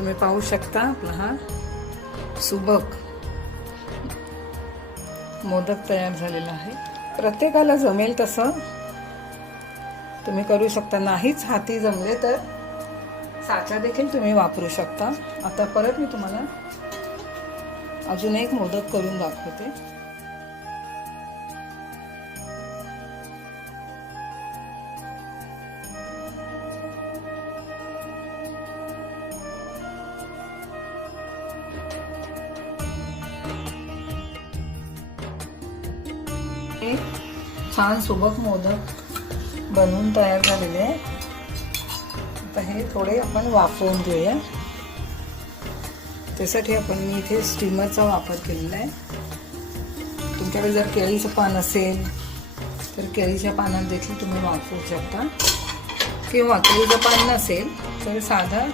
तुम्ही पाहू शकता आपला हा सुबक मोदक तयार झालेला आहे। प्रत्येकाला जमेल तसं तुम्ही करू शकता। नाहीच हाती जमले तर साचा देखील तुम्ही वापरू शकता। आता परत मी तुम्हाला अजून एक मोदक करून दाखवते। छान सुबक मोदक बनवून तयार झालेले आहे। आता हे थोडे आपण वाफवून घेऊया। त्यासाठी मी इथे स्टीमरचा वापर केलेला आहे। तुमच्याकडे जर केळीचं पान असेल तर केळीच्या पानात देखील तुम्ही वाफवू शकता, किंवा केळीचं पान नसेल तर साधा